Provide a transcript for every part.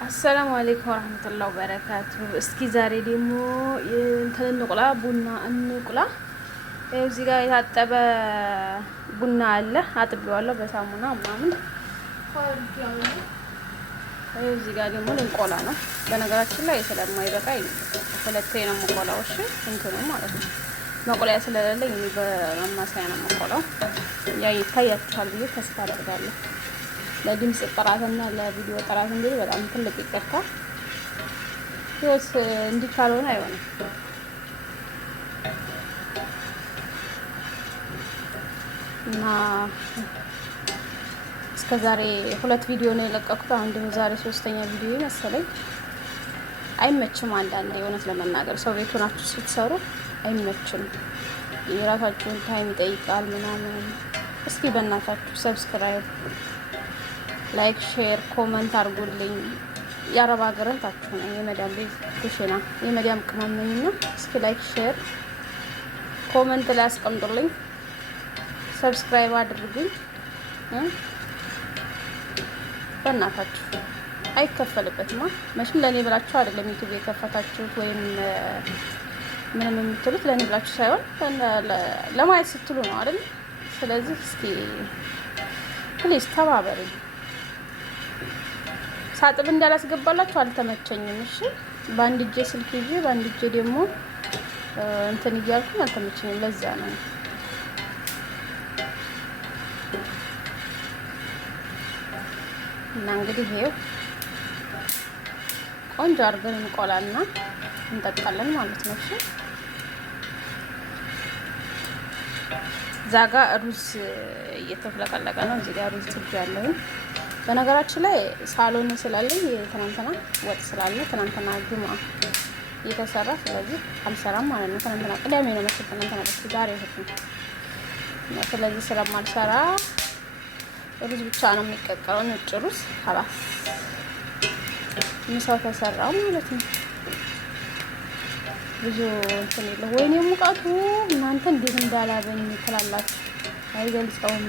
السلام عليكم ورحمة الله وبركاته. እስኪ ዛሬ ደግሞ እንትን እንቁላ ቡና እንቁላ። እዚህ ጋር የታጠበ ቡና አለ። አጥቤዋለሁ በሳሙና ምናምን። እዚህ ጋር ደግሞ እንቆላ ነው። በነገራችን ላይ ስለማይበቃ ሁለቴ ነው የምቆላው። እሺ እንትኑ ማለት ነው መቆለያ ስለሌለኝ በማማሰያ ነው የምቆላው። ያ ይታያችኋል ብዬ ተስፋ አደርጋለሁ። ለድምጽ ጥራትና ለቪዲዮ ጥራት እንግዲህ በጣም ትልቅ ይቅርታ። ህይወት እንዲህ ካልሆነ አይሆንም እና እስከዛሬ 2 ቪዲዮ ነው የለቀኩት። አሁን ደግሞ ዛሬ 3ኛ ቪዲዮ መሰለኝ። አይመችም አንዳንዴ እውነት ለመናገር ሰው ቤት ሆናችሁ ስትሰሩ አይመችም። የራሳችሁን ታይም ይጠይቃል ምናምን። እስኪ በእናታችሁ ሰብስክራይብ፣ ላይክ፣ ሼር፣ ኮመንት አድርጉልኝ። የአረብ ሀገር እህታችሁ ነኝ። የመዳም ቤት ኩሽና የመዳም ቅመም ነኝና እስኪ ላይክ፣ ሼር፣ ኮመንት ላይ አስቀምጡልኝ። ሰብስክራይብ አድርጉኝ። በእናታችሁ አይከፈልበትም። መቼም ለኔ ብላችሁ አይደለም ዩቲዩብ የከፈታችሁት ወይም ምንም የምትሉት ለኔ ብላችሁ ሳይሆን ለማየት ስትሉ ነው አይደል? ስለዚህ እስኪ ፕሊዝ ተባበሩኝ። ሳጥብ እንዳላስገባላችሁ አልተመቸኝም። እሺ በአንድ እጄ ስልክ ይዤ በአንድ እጄ ደግሞ እንትን እያልኩኝ አልተመቸኝም። ለዛ ነው እና እንግዲህ ይሄው ቆንጆ አድርገን እንቆላና እንጠጣለን ማለት ነው። እሺ ዛጋ ሩዝ እየተፍለቀለቀ ነው። እዚህ ጋር ሩዝ ትጃለሁ። በነገራችን ላይ ሳሎን ስላለኝ ትናንትና ወጥ ስላለ ትናንትና ጁማ እየተሰራ ስለዚህ አልሰራም ማለት ነው። ትናንትና ቅዳሜ ነው መሰለኝ ትናንትና በስ ዛሬ ነው። ስለዚህ ስለማልሰራ ሩዝ ብቻ ነው የሚቀቀለው። ነጭ ሩዝ خلاص ምሳው ተሰራ ማለት ነው። ብዙ እንትን የለው። ወይኔ ሙቀቱ እናንተ እንዴት እንዳላበኝ ትላላችሁ። አይገልጸውም።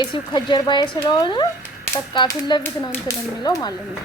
ኤሲው ከጀርባዬ ስለሆነ በቃ ፊት ለፊት ነው እንትን የሚለው ማለት ነው።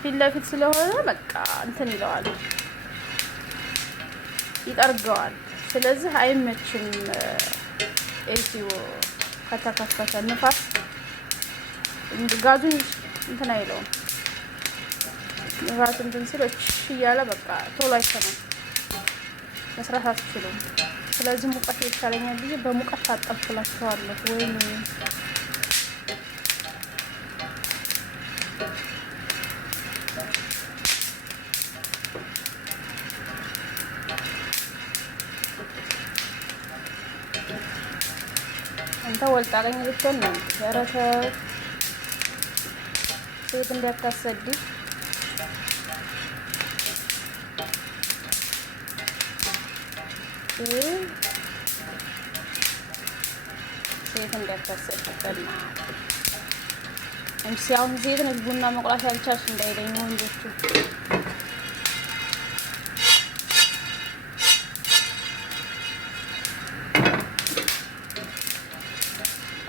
ፊት ለፊት ስለሆነ በቃ እንትን ይለዋል፣ ይጠርገዋል። ስለዚህ አይመችም። ኤሲው ከተከፈተ ንፋስ ጋዙን እንትን አይለውም። ንፋስ እንትን ሲል እያለ በቃ ቶሎ አይሰማም፣ መስራት አትችሉም። ስለዚህ ሙቀት ይቻለኛል ብዬ በሙቀት ታጠብኩላችኋለሁ። ወይም አንተ ወልጣለኝ ልትሆን ነው ያረተው ሴት እንዳታሰዲ። ሴት እንዳታሰድበና እንጂ አሁን ሴት ነች ቡና መቁላት ያልቻልሽ እንዳይለኝ ወንዶቹ።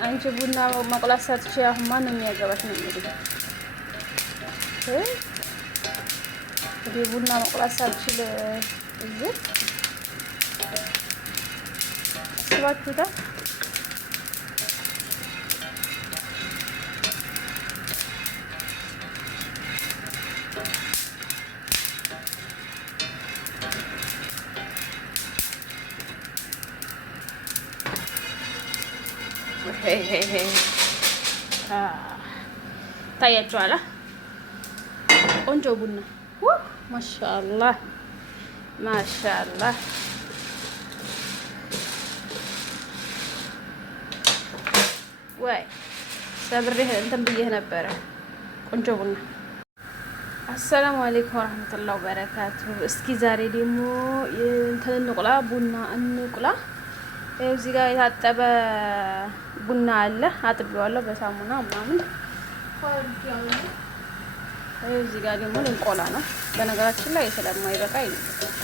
አንቺ ቡና መቁላት ሳትችይ አሁን ማን የሚያገባሽ ነው እንግዲህ? ቡና መቁላት ሳትችል እዚህ አስባችሁታል? ታያችኋል። ቆንጆ ቡና ማሻአላህ ማሻአላህ። ወይ ሰብሬህ እንትን ብዬህ ነበረ። ቆንጆ ቡና። አሰላሙ አለይኩም ወራህመቱላሂ ወበረካቱ። እስኪ ዛሬ ደግሞ እንትን እንቁላ ቡና እንቁላ። እዚህ ጋር የታጠበ ቡና አለ። አጥቤዋለሁ በሳሙና ምናምን። እዚህ ጋር ደግሞ እንቆላ ነው። በነገራችን ላይ ስለማይበቃ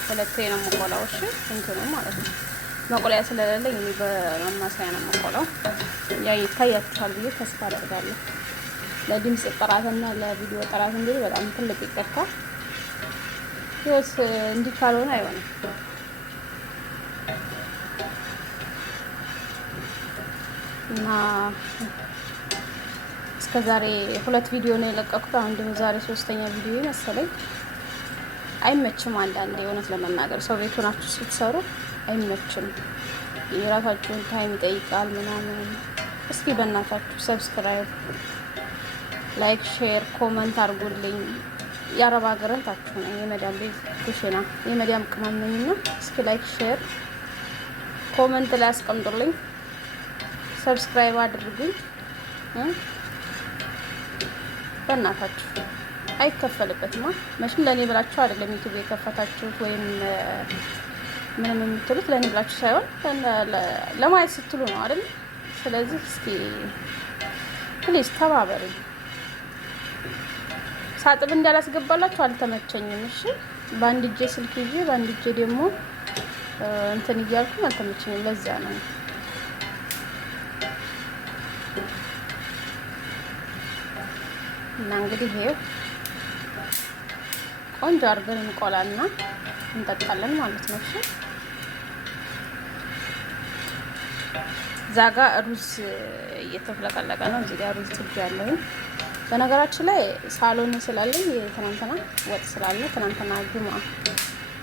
ሁለቴ ነው የምቆላው። እሺ እንትኑ ማለት ነው መቆለያ ስለሌለኝ እኔ በማማሰያ ነው የምቆላው። ያ ይታያችኋል ብዬ ተስፋ አደርጋለሁ። ለድምጽ ጥራትና ለቪዲዮ ጥራት እንግዲህ በጣም ትልቅ ይቅርታ። ህይወት እንዲህ ካልሆነ አይሆንም እና እስከዛሬ 2 ቪዲዮ ነው የለቀኩት። አሁን ደግሞ ዛሬ 3ኛ ቪዲዮ መሰለኝ። አይመችም አንዳንዴ እውነት ለመናገር ሰው ቤት ሆናችሁ ስትሰሩ አይመችም። የራሳችሁን ታይም ይጠይቃል ምናምን። እስኪ በእናታችሁ ሰብስክራይብ፣ ላይክ፣ ሼር፣ ኮመንት አድርጉልኝ። የአረብ ሀገር እህታችሁ ነኝ። የመዳም ቤት ኩሽና የመዳም ቅመም ነኝና እስኪ ላይክ፣ ሼር፣ ኮመንት ላይ አስቀምጡልኝ። ሰብስክራይብ አድርጉኝ። በእናታችሁ አይከፈልበትማ። መቼም ለኔ ብላችሁ አይደለም ዩቲዩብ የከፈታችሁት ወይም ምንም የምትሉት ለኔ ብላችሁ ሳይሆን ለማየት ስትሉ ነው አይደል? ስለዚህ እስኪ ፕሊዝ ተባበሩኝ። ሳጥብ እንዳላስገባላችሁ አልተመቸኝም። እሺ በአንድ እጄ ስልክ ይዤ በአንድ እጄ ደግሞ እንትን እያልኩ አልተመቸኝም። ለዛ ነው እና እንግዲህ ይሄው ቆንጆ አድርገን እንቆላና እንጠጣለን ማለት ነው። እሺ ዛጋ ሩዝ እየተፍለቀለቀ ነው። እዚህ ጋር ሩዝ ጥጅ ያለው በነገራችን ላይ ሳሎን ስላለኝ ትናንትና ወጥ ስላለ ትናንትና ጁማ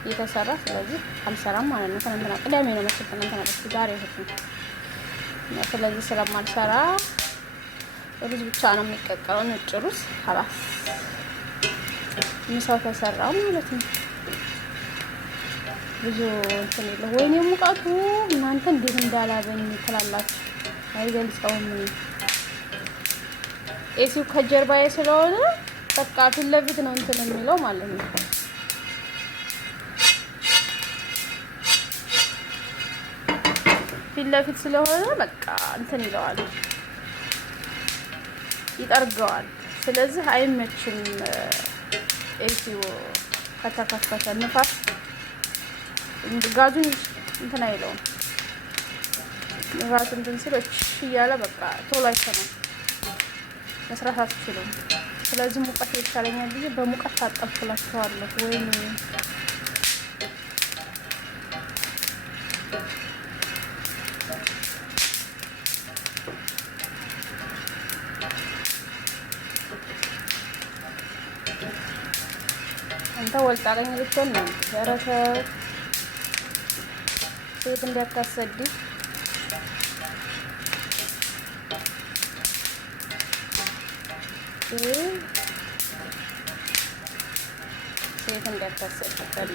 እየተሰራ ስለዚህ አልሰራም ማለት ነው። ትናንትና ቅዳሜ ነው መሰለኝ ትናንትና ዛሬ እሑድ ነው። ስለዚህ ስለማልሰራ ሩዝ ብቻ ነው የሚቀቀለው። ነጭ ሩዝ ሀላስ ምሳው ተሰራ ማለት ነው። ብዙ እንትን የለው። ወይኔ ሙቀቱ እናንተ እንዴት እንዳላበኝ ትላላችሁ። አይገልጸውም። ኤሲው ከጀርባዬ ስለሆነ በቃ ፊት ለፊት ነው እንትን የሚለው ማለት ነው። ፊት ለፊት ስለሆነ በቃ እንትን ይለዋል፣ ይጠርገዋል። ስለዚህ አይመችም። ኤሲው ከተከፈተ ንፋስ ጋዙን እንትን አይለውም። ንፋስ እንትን ሲሎች እያለ በቃ ቶሎ አይሰማም፣ መስራት አትችሉም። ስለዚህ ሙቀት ይሻለኛል ብዬ በሙቀት ታጠብኩላችኋለሁ። ወይም አንተ ወልጣለኝ ልትሆን ነው ያረተ ሴት እንዲያካሰድ ሴት እንዲያካሰድ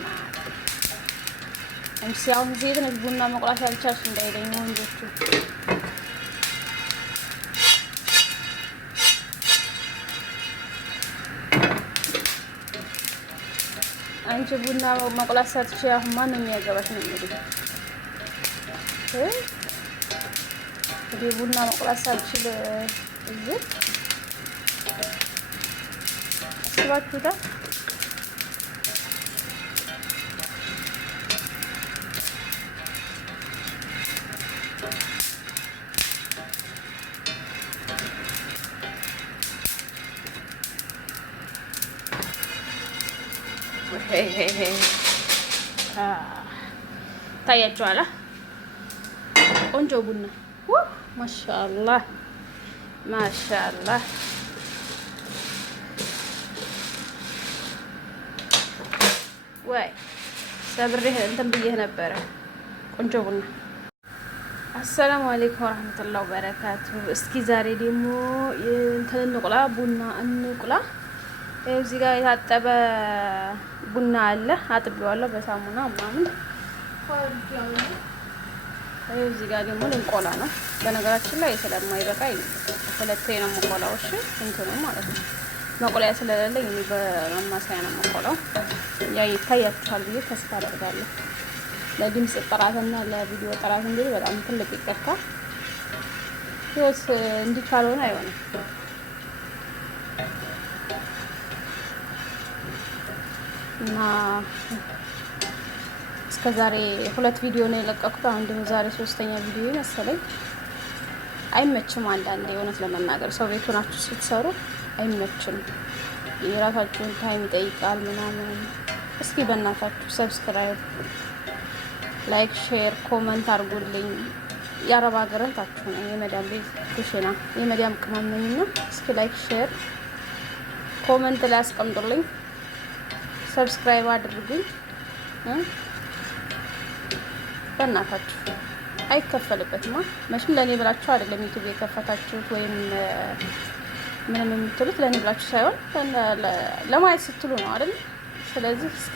እንጂ አሁን ሴት ነች ቡና መቁላት ያልቻልሽ እንዳይለኝ ወንዶቹ። አንቺ ቡና መቁላት ሳትች አሁን ማን ነው የሚያገባሽ ነው እንግዲህ ቡና መቁላት ሳትችል እዚህ አስባችሁታል? ታያችኋል። ቆንጆ ቡና ማሻአላህ ማሻአላህ። ወይ ሰብሬህ እንትን ብዬህ ነበረ። ቆንጆ ቡና። አሰላሙ አለይኩም ወራህመቱላሂ ወበረካቱ። እስኪ ዛሬ ደግሞ እንትን እንቁላ፣ ቡና እንቁላ። እዚህ ጋር የታጠበ ቡና አለ። አጥቤዋለሁ በሳሙና ምናምን። እዚህ ጋር ደግሞ ልንቆላ ነው። በነገራችን ላይ ስለማይበቃኝ ሁለቴ ነው የምቆላው። እሺ እንትኑ ማለት ነው መቆለያ ስለሌለኝ እኔ በማማሰያ ነው የምቆላው። ያ ይታያችኋል ብዬ ተስፋ አደርጋለሁ። ለድምጽ ጥራትና ለቪዲዮ ጥራት እንግዲህ በጣም ትልቅ ይቅርታ። ህይወት እንዲህ ካልሆነ አይሆንም እና እስከዛሬ 2 ቪዲዮ ነው የለቀኩት። አሁን ደግሞ ዛሬ 3ኛ ቪዲዮ መሰለኝ። አይመችም አንዳንዴ እውነት ለመናገር ሰው ቤት ሆናችሁ ስትሰሩ አይመችም። የራሳችሁን ታይም ይጠይቃል ምናምን። እስኪ በእናታችሁ ሰብስክራይብ፣ ላይክ፣ ሼር፣ ኮመንት አድርጉልኝ። የአረብ ሀገርን ታችሁ ነው የመዳም ቤት ኩሽና የመዳም ቅመም ነኝና እስኪ ላይክ፣ ሼር፣ ኮመንት ላይ አስቀምጡልኝ። ሰብስክራይብ አድርጉኝ። በእናታችሁ አይከፈልበትማ። መቼም ለኔ ብላችሁ አይደለም ዩቲዩብ የከፈታችሁት ወይም ምንም የምትሉት ለኔ ብላችሁ ሳይሆን ለማየት ስትሉ ነው አይደል? ስለዚህ እስኪ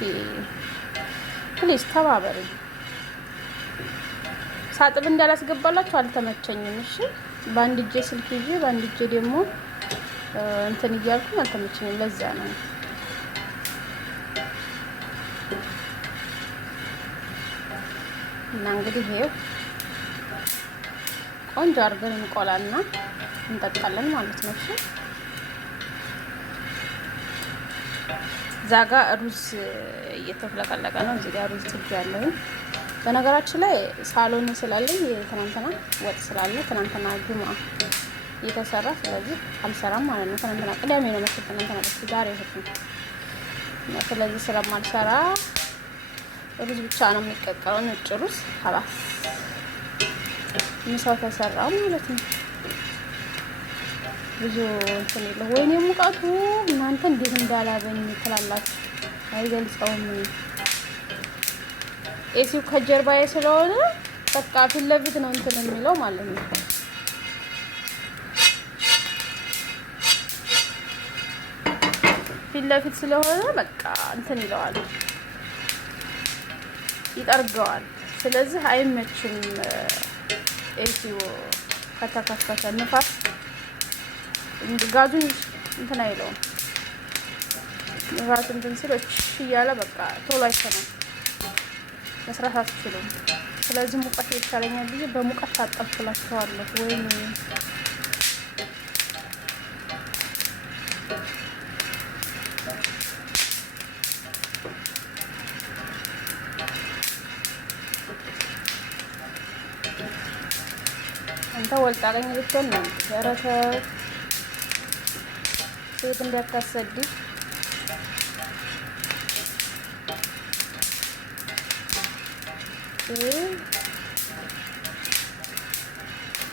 ፕሊዝ ተባበሩኝ። ሳጥብ እንዳላስገባላችሁ አልተመቸኝም። እሺ በአንድ እጄ ስልክ ይዤ በአንድ እጄ ደግሞ እንትን እያልኩ አልተመቸኝም። ለዛ ነው እና እንግዲህ ይሄው ቆንጆ አድርገን እንቆላና እንጠጣለን ማለት ነው። እሺ እዛ ጋ ሩዝ እየተፍለቀለቀ ነው። እዚህ ጋር ሩዝ ትግ ያለው በነገራችን ላይ ሳሎን ስላለኝ ትናንትና ወጥ ስላለ ትናንትና ጁማ እየተሰራ ስለዚህ አልሰራም ማለት ነው። ትናንትና ቅዳሜ ነው መሰለኝ ትናንትና በስ ዛሬ ይሁን እና ስለዚህ ስለማልሰራ ሩዝ ብቻ ነው የሚቀቀለው። ነጭ ሩዝ ሀባስ ምሳው ተሰራ ማለት ነው። ብዙ እንትን የለው። ወይኔ ሙቀቱ እናንተ እንዴት እንዳላበኝ ትላላችሁ። አይገልጸውም። ኤሲው ከጀርባዬ ስለሆነ በቃ ፊት ለፊት ነው እንትን የሚለው ማለት ነው። ፊት ለፊት ስለሆነ በቃ እንትን ይለዋል፣ ይጠርገዋል። ስለዚህ አይመችም። ኤሲው ከተከፈተ ንፋስ ጋዙን እንትን አይለውም። ንፋስ እንትን ሲሎች እያለ በቃ ቶሎ አይሰማም፣ መስራት አትችሉም። ስለዚህ ሙቀት ይቻለኛል ብዬ በሙቀት ታጠብኩላችኋለሁ። ወይም አንተ ወልጣለኝ ልትሆን ነው ያረተ ሴት እንዳታሰዲ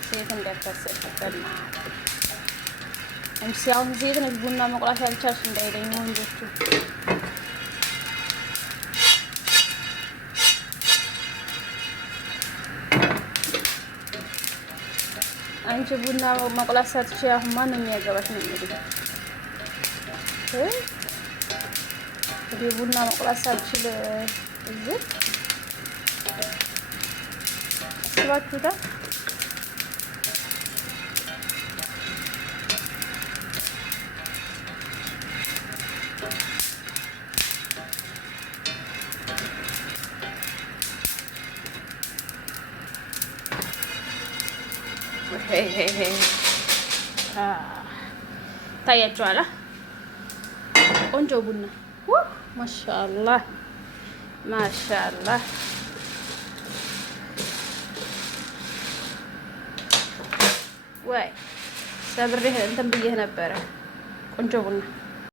ሴት እንዳታሰዲ በልና እንጂ አሁን ሴት ነች ቡና መቁላት ያልቻልሽ እንዳይለኝ ወንዶቹ። አንቺ ቡና መቁላት ሳትች አሁን ማን ነው የሚያገባሽ ነው እንግዲህ ቡና መቁላት ሳትችል እዚህ አስባችሁታል? ታያችኋል። ቆንጆ ቡና ማሻአላህ ማሻአላህ። ወይ ሰብሬ እንትን ብዬ ነበረ። ቆንጆ ቡና